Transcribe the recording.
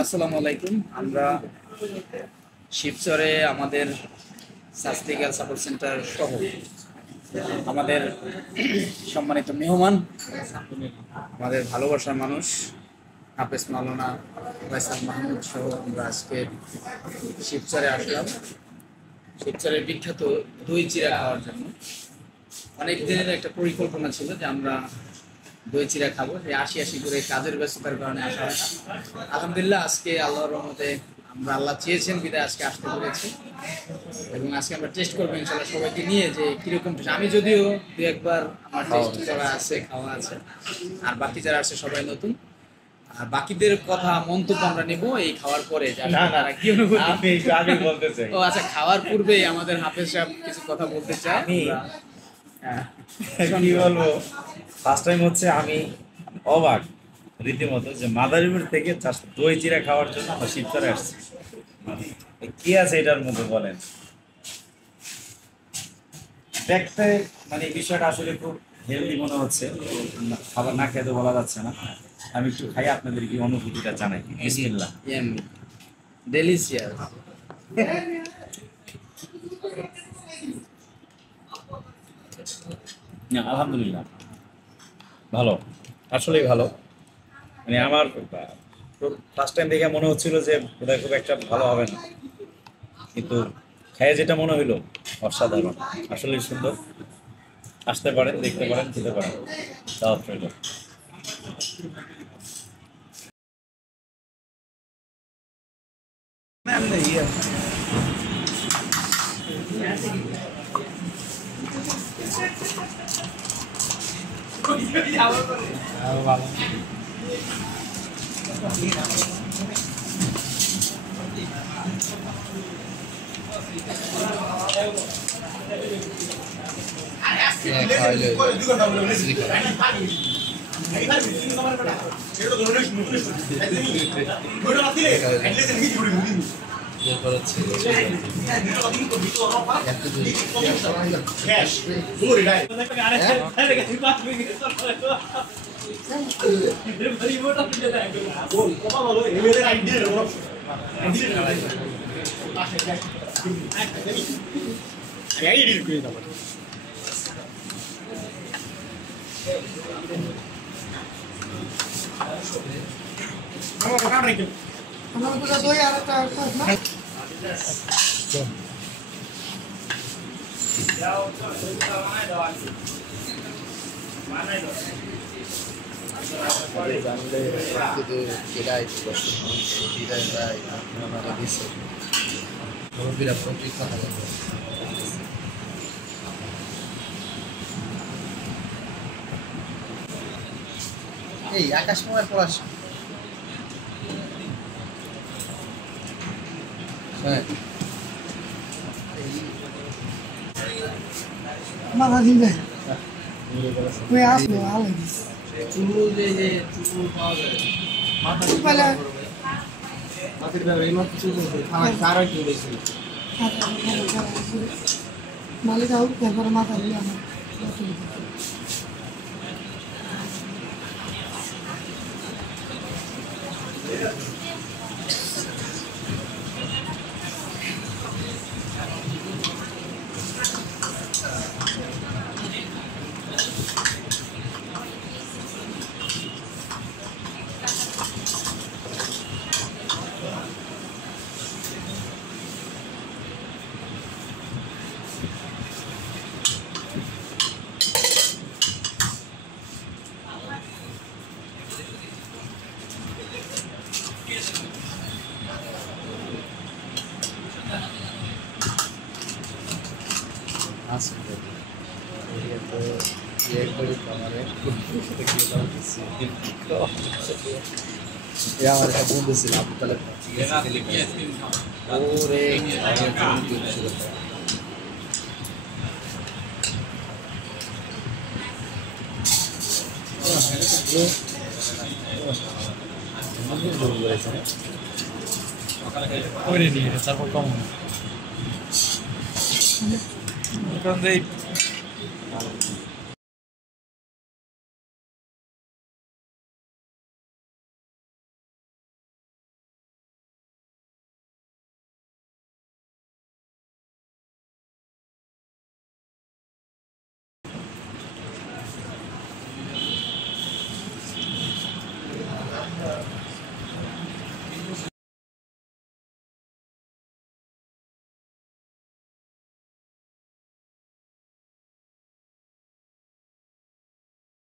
আসসালামু আলাইকুম। আমরা শিবচরে আমাদের সাস্তিকাল সাপোর্ট সেন্টার সহ আমাদের সম্মানিত মেহমান, আমাদের ভালোবাসার মানুষ হাফেজ মাওলানা ফয়সাল মাহমুদ সহ আমরা আজকে শিবচরে আসলাম। শিবচরের বিখ্যাত দই চিড়া খাওয়ার জন্য অনেক দিনের একটা পরিকল্পনা ছিল যে আমরা দই চিড়া খাবো। এই আশি করে কাজের ব্যস্ততার কারণে আসা হয় না। আলহামদুলিল্লাহ আজকে আল্লাহর রহমতে আমরা আল্লাহ চেয়েছেন বিদায় আজকে আসতে পেরেছি এবং আজকে আমরা টেস্ট করবো ইনশাল্লাহ সবাইকে নিয়ে যে কিরকম টেস্ট। আমি যদিও দু একবার আমার টেস্ট করা আছে, খাওয়া আছে, আর বাকি যারা আছে সবাই নতুন। আর বাকিদের কথা মন্তব্য আমরা নিব এই খাওয়ার পরে। কি অনুভূতি? ও আচ্ছা, খাওয়ার পূর্বেই আমাদের হাফেজ সাহেব কিছু কথা বলতে চাই। কি বলবো, ফার্স্ট টাইম হচ্ছে আমি অবাক রীতিমতো যে মাদারীপুর থেকে দই চিড়া খাওয়ার জন্য আমরা শিবচরে আসছি। কি আছে এটার মধ্যে বলেন? দেখতে মানে বিষয়টা আসলে খুব হেলদি মনে হচ্ছে, খাবার না খেতে বলা যাচ্ছে না। আমি একটু খাই, আপনাদের কি অনুভূতিটা জানাই। বিসমিল্লাহ। ডেলিশিয়াস। আলহামদুলিল্লাহ ভালো, আসলেই ভালো। মানে আমার ফার্স্ট টাইম দেখে মনে হচ্ছিল যে বোধহয় খুব একটা ভালো হবে না, কিন্তু খেয়ে যেটা মনে হইলো অসাধারণ, আসলেই সুন্দর। আসতে পারেন, দেখতে পারেন, খেতে পারেন। দাওয়াত রইল। এই আকাশ মোড়ের পলাশ মাথা দিবে ওই আসলো আলো দিস চুল যে চুল পাওয়া যায় বলে মাটির ব্যাপারে এই মাত্র চুল কারা কি বলেছিল মালিক আউট তারপরে মাথা দিলে আমার আমার একটা বন্ধু ছিল আবু তালেব, ওরে তারপর কম কারণ এই